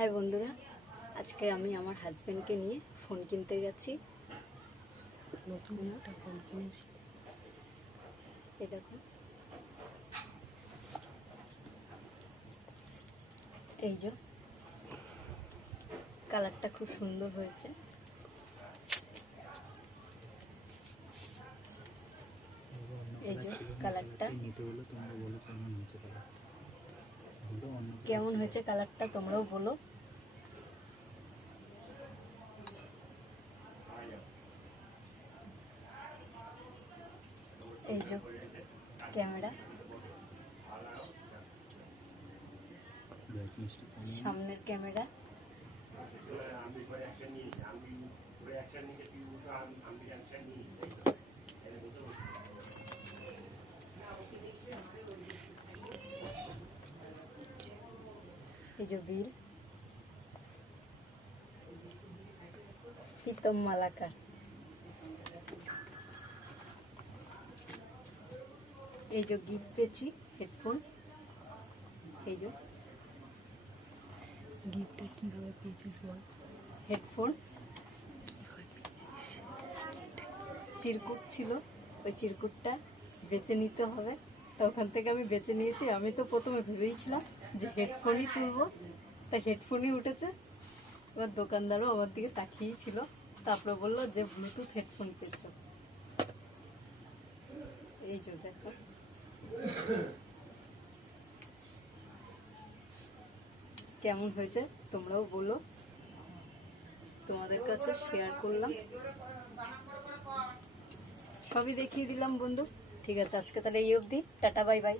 High বন্ধুরা, আজকে আমি আমার হাজবেন্ডকে নিয়ে ফোন কিনতে যাচ্ছি। নতুন একটা ফোন কিনেছি। এই দেখো, এই যে কালারটা খুব সুন্দর হয়েছে। এই যে কালারটা কেমন হয়েছে, কালারটা তোমরাও বলো। এই যে ক্যামেরা, সামনের ক্যামেরা, এই যে বিল, প্রীতম মালাকার। এই যে গিফট পেয়েছি হেডফোন। এই যে গিফটটা কিভাবে পেয়েছিস বল। হেডফোন, চিরকুট ছিল, ওই চিরকুটটা বেছে নিতে হবে, তো ওখান থেকে আমি বেছে নিয়েছি। আমি তো প্রথমে ভেবেইছিলাম যে হেডফোনই তুলবো, তাই হেডফোনই উঠেছে। এবার দোকানদারও আমার দিকে তাকিয়েই ছিল, তারপরে বললো যে ব্লুটুথ হেডফোন পেয়েছ। এই যে দেখো, কেমন হয়েছে তোমরাও বলো। তোমাদের কাছে শেয়ার করলাম, সবই দেখিয়ে দিলাম বন্ধু। ঠিক আছে, আজকে তাহলে এই অবধি, টাটা বাই বাই।